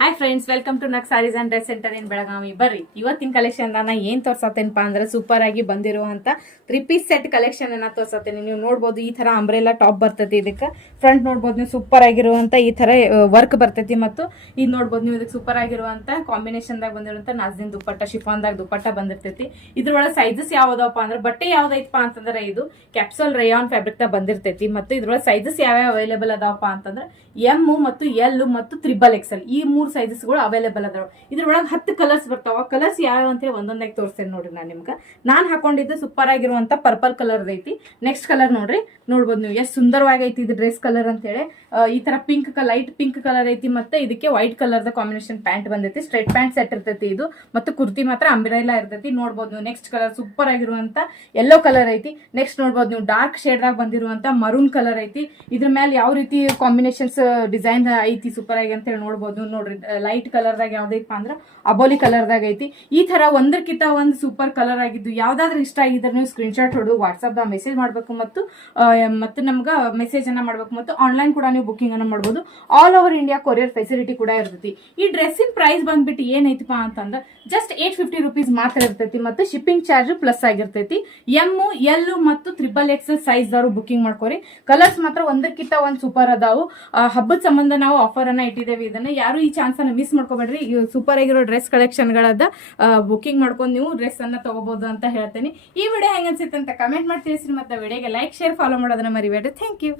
Hi friends, welcome to ನಕ್ sarees and dress centre in Belagavi. ಬರ್ರಿ, ಇವತ್ತಿನ ಕಲೆಕ್ಷನ್ ನಾನು ಏನ್ ತೋರ್ಸತ್ತೇನಪ್ಪ ಅಂದ್ರೆ ಸೂಪರ್ ಆಗಿ ಬಂದಿರುವಂತ 3 ಪೀಸ್ ಸೆಟ್ ಕಲೆಕ್ಷನ್ ಅನ್ನ ತೋರ್ಸತ್ತೇನೆ. ನೀವು ನೋಡ್ಬೋದು, ಈ ತರ ಅಂಬ್ರೆಲಾ ಟಾಪ್ ಬರ್ತೈತಿ. ಇದಕ್ಕೆ ಫ್ರಂಟ್ ನೋಡ್ಬೋದು ನೀವು, ಸೂಪರ್ ಆಗಿರುವಂತ ಈ ತರ ವರ್ಕ್ ಬರ್ತೈತಿ. ಮತ್ತು ಇದು ನೋಡ್ಬೋದು ನೀವು, ಇದಕ್ಕೆ ಸೂಪರ್ ಆಗಿರುವಂತ ಕಾಂಬಿನೇಷನ್ ದಾಗ ಬಂದಿರುವಂತ ನಾಜ್ದಿನ್ ದುಪ್ಪಟ್ಟ, ಶಿಫಾನ್ ದಾಗ ದುಪ್ಪಟ್ಟ ಬಂದಿರ್ತೈತಿ. ಇದ್ರೊಳಗೆ ಸೈಜಸ್ ಯಾವ್ದಪ್ಪ ಅಂದ್ರೆ, ಬಟ್ಟೆ ಯಾವ್ದೈತಪ್ಪ ಅಂತಂದ್ರೆ ಇದು ಕ್ಯಾಪ್ಸೂಲ್ ರೇಯಾನ್ ಫ್ಯಾಬ್ರಿಕ್ ದಾಗ ಬಂದಿರ್ತೈತಿ. ಮತ್ತು ಇದ್ರೊಳಗೆ ಸೈಜಸ್ ಯಾವ್ಯಾವ ಅವೈಲೇಬಲ್ ಅದಾವಪ್ಪ ಅಂತಂದ್ರೆ ಎಮ್ ಮತ್ತು ಎಲ್ ಮತ್ತು XXL ಈ 3 ಸೈಜಸ್ ಗಳು ಅವೈಲೇಬಲ್ ಅದಾವ. ಇದ್ರೊಳಗೆ 10 ಕಲರ್ಸ್ ಬರ್ತಾವ. ಕಲರ್ಸ್ ಯಾವ ಅಂತೇಳಿ ಒಂದೊಂದಾಗಿ ತೋರಿಸ್ತೇನೆ ನೋಡ್ರಿ. ನಾನು ಹಾಕೊಂಡಿದ್ದು ಸೂಪರ್ ಆಗಿರುವಂತ ಪರ್ಪಲ್ ಕಲರ್ ಐತಿ. ನೆಕ್ಸ್ಟ್ ಕಲರ್ ನೋಡ್ಬೋದು ನೀವು, ಎಷ್ಟು ಸುಂದರವಾಗಿ ಐತಿ ಇದು ಡ್ರೆಸ್ ಕಲರ್ ಅಂತೇಳಿ. ಈ ತರ ಲೈಟ್ ಪಿಂಕ್ ಕಲರ್ ಐತಿ. ಮತ್ತೆ ಇದಕ್ಕೆ white colour the combination pant ಬಂದೈತಿ. ಸ್ಟ್ರೈಟ್ ಪ್ಯಾಂಟ್ ಸೆಟ್ ಇರ್ತೈತಿ ಇದು. ಮತ್ತು ಕುರ್ತಿ ಮಾತ್ರ ಅಂಬ್ರೆಲಾ ಇರ್ತೈತಿ. ನೋಡ್ಬೋದು ನೀವು, ನೆಕ್ಸ್ಟ್ ಕಲರ್ ಸೂಪರ್ ಆಗಿರುವಂತ ಯೆಲ್ಲೋ ಕಲರ್ ಐತಿ. ನೆಕ್ಸ್ಟ್ ನೋಡ್ಬೋದು ನೀವು, ಡಾರ್ಕ್ ಶೇಡ್ ದಾಗ ಬಂದಿರುವಂತ ಮರೂನ್ ಕಲರ್ ಐತಿ. ಇದ್ರ ಮೇಲೆ ಯಾವ ರೀತಿ ಕಾಂಬಿನೇಷನ್ಸ್ ಡಿಸೈನ್ ಐತಿ ಸೂಪರ್ ಆಗಿ ಅಂತ ಹೇಳಿ ನೋಡ್ಬೋದು. ನೋಡ್ರಿ, ಲೈಟ್ ಕಲರ್ ದಾಗ ಯಾವ್ದೈತಪ್ಪ ಅಂದ್ರೆ ಅಬೋಲಿ ಕಲರ್ ದಾಗ ಐತಿ. ಈ ತರ ಒಂದಕ್ಕಿಂತ ಒಂದು ಸೂಪರ್ ಕಲರ್ ಆಗಿದ್ದು ಯಾವ್ದಾದ್ರು ಇಷ್ಟ ಆಗಿದ್ರೆ ನೀವು ಸ್ಕ್ರೀನ್ ಶಾಟ್ ಹೊಡೆದು ವಾಟ್ಸ್ಆಪ್ ದಾಗ ಮೆಸೇಜ್ ಮಾಡ್ಬೇಕು. ಮತ್ತು ನಮ್ಗೆ ಮೆಸೇಜ್ ಅನ್ನ ಮಾಡ್ಬೇಕು. ಮತ್ತು ಆನ್ಲೈನ್ ಕೂಡ ನೀವು ಬುಕಿಂಗ್ ಅನ್ನ ಮಾಡ್ಬೋದು. All over India courier facility ಕೂಡ ಇರ್ತೈತಿ. ಈ ಡ್ರೆಸ್ಸಿನ ಪ್ರೈಸ್ ಬಂದ್ಬಿಟ್ಟು ಏನೈತಪ್ಪ ಅಂತಂದ್ರೆ ಜಸ್ಟ್ 850 ರೂಪೀಸ್ ಮಾತ್ರ ಇರ್ತೈತಿ. ಮತ್ತು ಶಿಪ್ಪಿಂಗ್ ಚಾರ್ಜ್ ಪ್ಲಸ್ ಆಗಿರ್ತೈತಿ. ಎಮ್, ಎಲ್ ಮತ್ತು XXL ಸೈಜ್ ದವರು ಬುಕಿಂಗ್ ಮಾಡ್ಕೋರಿ. ಕಲರ್ಸ್ ಮಾತ್ರ ಒಂದಕ್ಕಿಂತ ಒಂದು ಸೂಪರ್ ಅದಾವು. ಹಬ್ಬದ ಸಂಬಂಧ ನಾವು ಆಫರ್ ಅನ್ನ ಇಟ್ಟಿದ್ದೇವೆ. ಇದನ್ನ ಯಾರು ಈ ಚಾನ್ಸ್ ಅನ್ನ ಮಿಸ್ ಮಾಡ್ಕೋಬೇಡ್ರಿ. ಸೂಪರ್ ಆಗಿರೋ ಡ್ರೆಸ್ ಕಲೆಕ್ಷನ್ ಗಳದ ಬುಕಿಂಗ್ ಮಾಡ್ಕೊಂಡು ನೀವು ಡ್ರೆಸ್ ಅನ್ನ ತಗೋಬಹುದು ಅಂತ ಹೇಳ್ತೇನೆ. ಈ ವಿಡಿಯೋ ಹೆಂಗ ಅನ್ಸುತ್ತೆ ಅಂತ ಕಮೆಂಟ್ ಮಾಡಿ ತಿಳಿಸ್ರಿ. ಮತ್ತೆ ವಿಡಿಯೋಗೆ ಲೈಕ್, ಶೇರ್, ಫಾಲೋ ಮಾಡೋದನ್ನ ಮರಿಬೇಡ್ರಿ. Thank you.